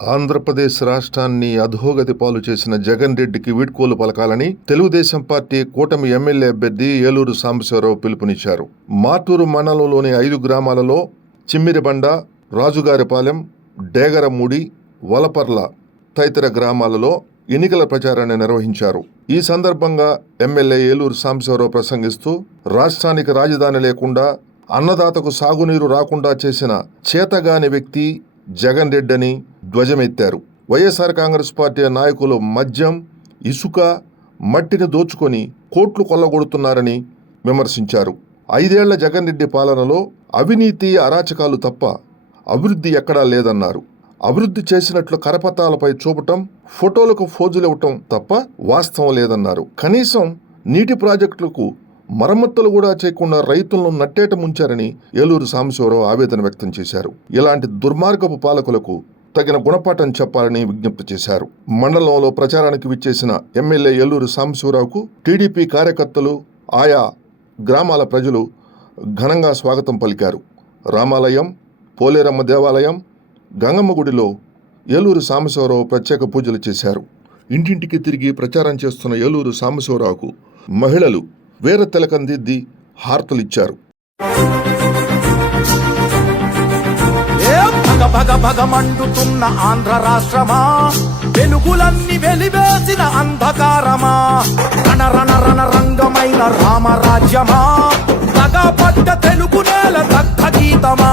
ఆంధ్రప్రదేశ్ రాష్ట్రాన్ని అధోగతి పాలు చేసిన జగన్ రెడ్డికి వీడ్కోలు పలకాలని తెలుగుదేశం పార్టీ కూటమి ఎమ్మెల్యే అభ్యర్థి ఏలూరు సాంబశివరావు పిలుపునిచ్చారు. మార్టూరు మండలంలోని ఐదు గ్రామాలలో చిమ్మిరిబండ రాజుగారిపాలెం డేగరమూడి వలపర్ల తదితర గ్రామాలలో ఎన్నికల ప్రచారాన్ని నిర్వహించారు. ఈ సందర్భంగా ఎమ్మెల్యే ఏలూరు సాంబశివరావు ప్రసంగిస్తూ రాష్ట్రానికి రాజధాని లేకుండా అన్నదాతకు సాగునీరు రాకుండా చేసిన చేతగాని వ్యక్తి జగన్ రెడ్డి అని ధ్వజమెత్తారు. వైఎస్ఆర్ కాంగ్రెస్ పార్టీ నాయకులు మద్యం ఇసుక మట్టిని దోచుకొని కోట్లు కొల్లగొడుతున్నారని విమర్శించారు. ఐదేళ్ళ జగన్ రెడ్డి పాలనలో అవినీతి అరాచకాలు తప్ప అభివృద్ధి ఎక్కడా లేదన్నారు. అభివృద్ధి చేసినట్లు కరపత్రాలపై చూపటం ఫోటోలకు ఫోజులివ్వటం తప్ప వాస్తవం లేదన్నారు. కనీసం నీటి ప్రాజెక్టులకు మరమ్మతులు కూడా చేయకుండా రైతులను నట్టేట ముంచారని ఏలూరు సాంబశివరావు ఆవేదన వ్యక్తం చేశారు. ఇలాంటి దుర్మార్గపు పాలకులకు తగిన గుణపాఠం చెప్పాలని విజ్ఞప్తి చేశారు. మండలంలో ప్రచారానికి విచ్చేసిన ఎమ్మెల్యే ఏలూరు సాంబశివరావుకు టీడీపీ కార్యకర్తలు ఆయా గ్రామాల ప్రజలు ఘనంగా స్వాగతం పలికారు. రామాలయం పోలేరమ్మ దేవాలయం గంగమ్మ గుడిలో ఏలూరు సాంబశివరావు ప్రత్యేక పూజలు చేశారు. ఇంటింటికి తిరిగి ప్రచారం చేస్తున్న ఏలూరు సాంబశివరావుకు మహిళలు వేర తిలకందిద్ది హారతలిచ్చారు. భగ భగ మండుతున్న ఆంధ్ర రాష్ట్రమా? వెలుగులన్నీ వెలివేసిన అంధకారమా? రణ రణ రణ రంగమైన రామరాజ్యమా? పడ్డ తెలుగు నేల దగ్ధ గీతమా?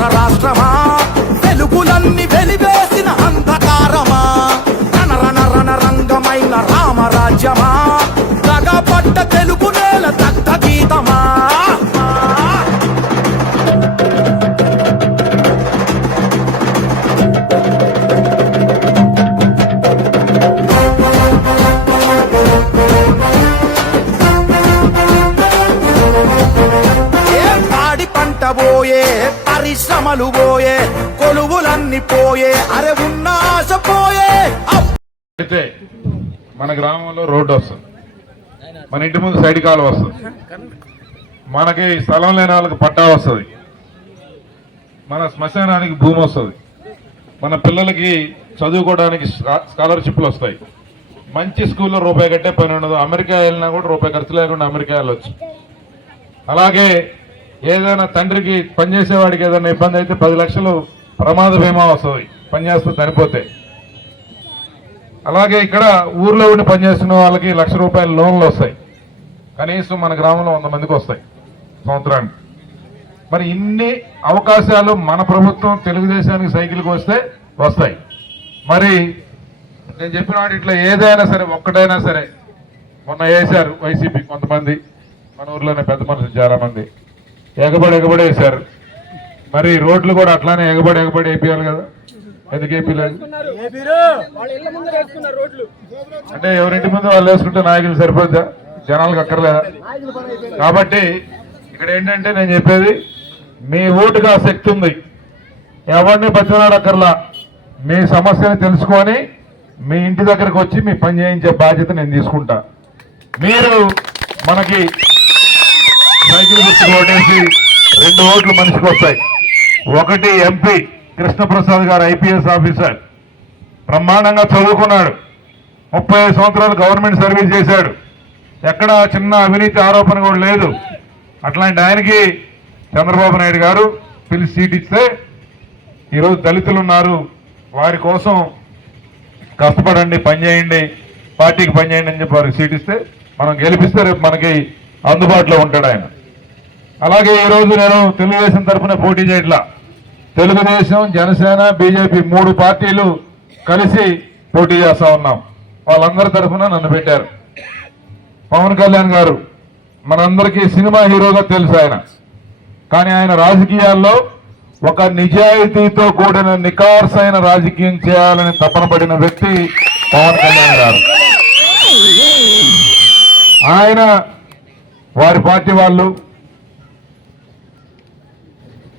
అయితే మన గ్రామంలో రోడ్డు వస్తుంది. మన ఇంటి ముందు సైడ్ కాలు వస్తుంది. మనకి స్థలం లేని వాళ్ళకి పట్టా వస్తుంది. మన శ్మశానానికి భూమి వస్తుంది. మన పిల్లలకి చదువుకోవడానికి స్కా- స్కాలర్షిప్లు వస్తాయి. మంచి స్కూల్లో రూపాయి కట్టే పని ఉండదు. అమెరికా వెళ్ళినా కూడా రూపాయి ఖర్చు లేకుండా అమెరికా వెళ్ళొచ్చు. అలాగే ఏదైనా తండ్రికి పనిచేసేవాడికి ఏదైనా ఇబ్బంది అయితే పది లక్షలు ప్రమాద బీమా వస్తుంది. పనిచేస్తే చనిపోతే అలాగే ఇక్కడ ఊర్లో ఉండి పనిచేసిన వాళ్ళకి లక్ష రూపాయల లోన్లు వస్తాయి. కనీసం మన గ్రామంలో వంద మందికి వస్తాయి సంవత్సరానికి. మరి ఇన్ని అవకాశాలు మన ప్రభుత్వం తెలుగుదేశానికి సైకిల్కి వస్తే వస్తాయి. మరి నేను చెప్పిన ఇట్లా ఏదైనా సరే ఒక్కటైనా సరే మొన్న వేశారు వైసీపీ కొంతమంది. మన ఊర్లోనే పెద్ద మనుషులు చాలా మంది ఎగబడి ఎగబడి వేశారు. మరి రోడ్లు కూడా అట్లానే ఎగబడి ఎగబడి వేపియాలి కదా. ఎందుకు అంటే ఎవరింటి ముందు వాళ్ళు వేసుకుంటే నాయకులు సరిపోద్దా? జనాలకు అక్కర్లేదా కాబట్టి ఇక్కడ ఏంటంటే నేను చెప్పేది మీ ఓటుకు ఆ శక్తి ఉంది. ఎవరిని బతిలాడక్కర్లా మీ సమస్యని తెలుసుకొని మీ ఇంటి దగ్గరకు వచ్చి మీ పని చేయించే బాధ్యత నేను తీసుకుంటా. మీరు మనకి సైకిల్ గుర్తుకు ఓటేసి రెండు ఓట్లు మనిషికి వస్తాయి. ఒకటి ఎంపీ కృష్ణప్రసాద్ గారు ఐపీఎస్ ఆఫీసర్. బ్రహ్మాండంగా చదువుకున్నాడు. ముప్పై సంవత్సరాలు గవర్నమెంట్ సర్వీస్ చేశాడు. ఎక్కడ చిన్న అవినీతి ఆరోపణ కూడా లేదు. అట్లాంటి ఆయనకి చంద్రబాబు నాయుడు గారు పిలిచి సీట్ ఇస్తే ఈరోజు దళితులు ఉన్నారు. వారి కోసం కష్టపడండి పనిచేయండి పార్టీకి పనిచేయండి అని చెప్పి వారికి సీట్ ఇస్తే మనం గెలిపిస్తే రేపు మనకి అందుబాటులో ఉంటాడు ఆయన. అలాగే ఈరోజు నేను తెలుగుదేశం తరఫున పోటీ చేయట్లా. తెలుగుదేశం జనసేన బీజేపీ మూడు పార్టీలు కలిసి పోటీ చేస్తా ఉన్నాం. వాళ్ళందరి తరఫున నన్ను పెట్టారు. పవన్ కళ్యాణ్ గారు మనందరికీ సినిమా హీరోగా తెలుసు ఆయన. కానీ ఆయన రాజకీయాల్లో ఒక నిజాయితీతో కూడిన నికార్సైన రాజకీయం చేయాలని తపన పడిన వ్యక్తి పవన్ కళ్యాణ్ గారు. ఆయన వారి పార్టీ వాళ్ళు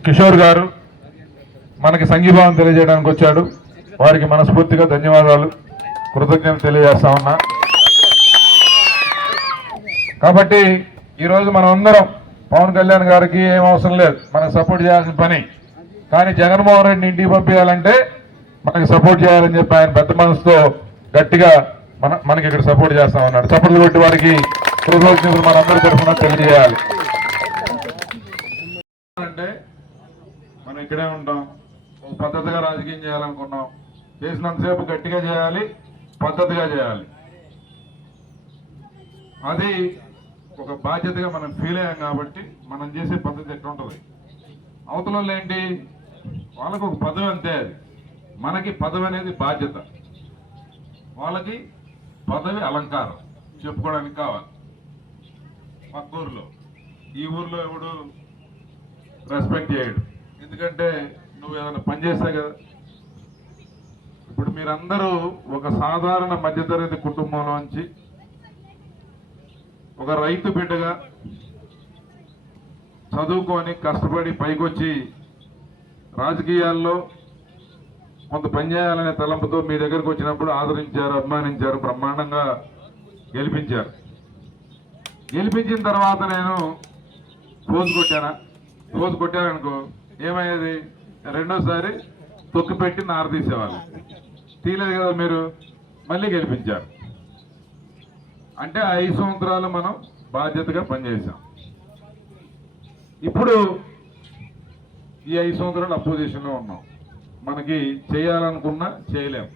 కిషోర్ గారు మనకి సంఘీభావం తెలియజేయడానికి వచ్చాడు. వారికి మనస్ఫూర్తిగా ధన్యవాదాలు. కృతజ్ఞత తెలియజేస్తా ఉన్నా. కాబట్టి ఈరోజు మనం అందరం పవన్ కళ్యాణ్ గారికి ఏం అవసరం లేదు. మనకు సపోర్ట్ చేయాల్సిన పని. కానీ జగన్మోహన్ రెడ్డిని ఇంటికి పంపించాలంటే మనకి సపోర్ట్ చేయాలని చెప్పి ఆయన పెద్ద మనసుతో గట్టిగా మన మనకి ఇక్కడ సపోర్ట్ చేస్తా ఉన్నాడు. సపోర్ట్ కొట్టి వారికి కృతజ్ఞతలు మనందరి తరఫున తెలియజేయాలి. అంటే మనం ఇక్కడే ఉంటాం. పద్ధతిగా రాజకీయం చేయాలనుకున్నాం. చేసినంతసేపు గట్టిగా చేయాలి పద్ధతిగా చేయాలి. అది ఒక బాధ్యతగా మనం ఫీల్ అయ్యాం కాబట్టి మనం చేసే పద్ధతి ఎట్లుంటుంది అవతల ఏంటి? వాళ్ళకు ఒక పదవి అంతే అది. మనకి పదవి అనేది బాధ్యత. వాళ్ళకి పదవి అలంకారం చెప్పుకోవడానికి కావాలి. పక్క ఊర్లో. ఈ ఊర్లో ఎవడు రెస్పెక్ట్ చేయడు. ఎందుకంటే నువ్వు ఏదైనా పని కదా? ఇప్పుడు మీరందరూ ఒక సాధారణ మధ్యతరగతి కుటుంబంలోంచి ఒక రైతు బిడ్డగా చదువుకొని కష్టపడి పైకొచ్చి రాజకీయాల్లో కొంత పని చేయాలనే తలంపుతో మీ దగ్గరకు వచ్చినప్పుడు ఆదరించారు అభిమానించారు బ్రహ్మాండంగా గెలిపించారు. గెలిపించిన తర్వాత నేను పోజు కొట్టానా? పోజు కొట్టాననుకో ఏమయ్యేది? రెండోసారి తొక్కు పెట్టి నార తీసేవాళ్ళు. తీయలేదు కదా మీరు మళ్ళీ గెలిపించారు. అంటే ఐదు సంవత్సరాలు మనం బాధ్యతగా పనిచేసాం ఇప్పుడు ఈ ఐదు సంవత్సరాలు అపోజిషన్లో ఉన్నాం. మనకి చేయాలనుకున్నా చేయలేం.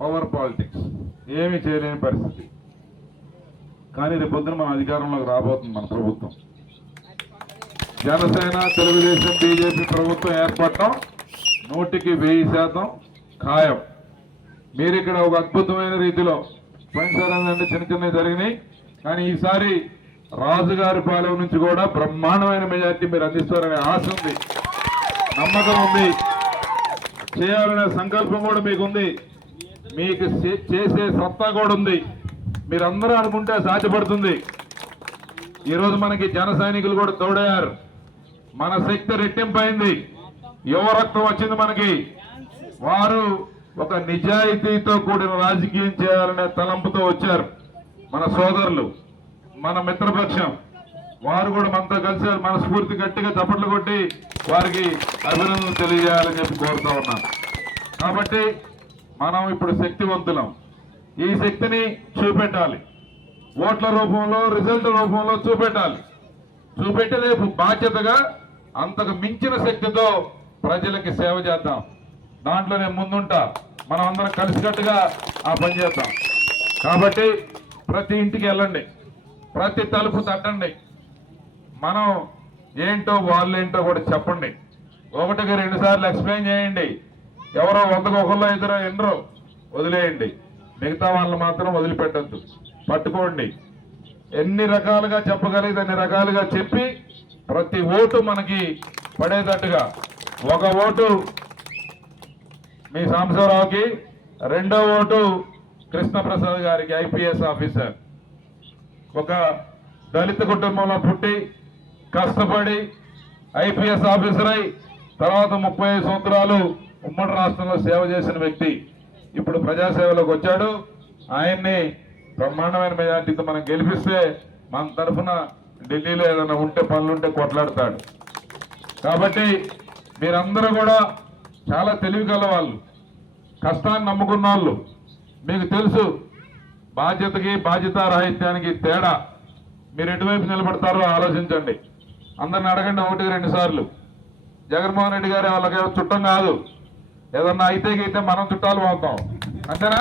పవర్ పాలిటిక్స్ ఏమీ చేయలేని పరిస్థితి. కానీ రేపు పొద్దున మన అధికారంలోకి రాబోతుంది మన ప్రభుత్వం. జనసేన తెలుగుదేశం బీజేపీ ప్రభుత్వం ఏర్పడటం నూటికి వెయ్యి శాతం ఖాయం. మీరు ఇక్కడ ఒక అద్భుతమైన రీతిలో పోయినసారి చిన్న చిన్నవి జరిగినాయి. కానీ ఈసారి రాజుగారి పాలెం నుంచి కూడా బ్రహ్మాండమైన మెజార్టీ మీరు అందిస్తారనే ఆశ ఉంది. నమ్మకం ఉంది. చేయాలనే సంకల్పం కూడా మీకు ఉంది మీకు చేసే సత్తా కూడా ఉంది. మీరందరూ అనుకుంటే సాధ్యపడుతుంది. ఈరోజు మనకి జన సైనికులు కూడా తోడయ్యారు. మన శక్తి రెట్టింపైంది. యువ రక్తం వచ్చింది మనకి. వారు ఒక నిజాయితీతో కూడిన రాజకీయం చేయాలనే తలంపుతో వచ్చారు. మన సోదరులు మన మిత్రపక్షం వారు కూడా మనతో కలిసి మనస్ఫూర్తి గట్టిగా చప్పట్లు కొట్టి వారికి అభినందనలు తెలియజేయాలని చెప్పి కోరుతా ఉన్నాను. కాబట్టి మనం ఇప్పుడు శక్తివంతులం. ఈ శక్తిని చూపెట్టాలి. ఓట్ల రూపంలో రిజల్ట్ రూపంలో చూపెట్టాలి. చూపెట్టి రేపు బాధ్యతగా అంతకు మించిన శక్తితో ప్రజలకి సేవ చేద్దాం. దాంట్లో నేను ముందుంటా. మనం అందరం కలిసికట్టుగా ఆ పని చేద్దాం. కాబట్టి ప్రతి ఇంటికి వెళ్ళండి. ప్రతి తలుపు తట్టండి. మనం ఏంటో వాళ్ళు ఏంటో కూడా చెప్పండి. ఒకటికి రెండు సార్లు ఎక్స్ప్లెయిన్ చేయండి. ఎవరో వందకు ఒకళ్ళు ఇద్దరు ఎన్నరో వదిలేయండి. మిగతా వాళ్ళని మాత్రం వదిలిపెట్టద్దు. పట్టుకోండి. ఎన్ని రకాలుగా చెప్పగలిగితే అన్ని రకాలుగా చెప్పి ప్రతి ఓటు మనకి పడేటట్టుగా. ఒక ఓటు మీ సాంబశివరావుకి రెండో ఓటు కృష్ణప్రసాద్ గారికి ఐపీఎస్ ఆఫీసర్. ఒక దళిత కుటుంబంలో పుట్టి కష్టపడి ఐపీఎస్ ఆఫీసర్ అయి తర్వాత ముప్పై ఐదు సంవత్సరాలు ఉమ్మడి రాష్ట్రంలో సేవ చేసిన వ్యక్తి ఇప్పుడు ప్రజాసేవలోకి వచ్చాడు. ఆయన్ని బ్రహ్మాండమైన మెజార్టీతో మనం గెలిపిస్తే మన తరఫున ఢిల్లీలో ఏదైనా ఉంటే పనులుంటే కొట్లాడతాడు. కాబట్టి మీరందరూ కూడా చాలా తెలివి గల వాళ్ళు కష్టాన్ని నమ్ముకున్న వాళ్ళు మీకు తెలుసు బాధ్యతకి బాధ్యత రాహిత్యానికి తేడా. మీరు ఎటువైపు నిలబడతారో ఆలోచించండి. అందరిని అడగండి ఒకటి రెండు సార్లు. జగన్మోహన్ రెడ్డి గారి వాళ్ళకి చుట్టం కాదు. ఏదన్నా అయితే గైతే మనం చుట్టాలు అవుతాం. అంతేనా?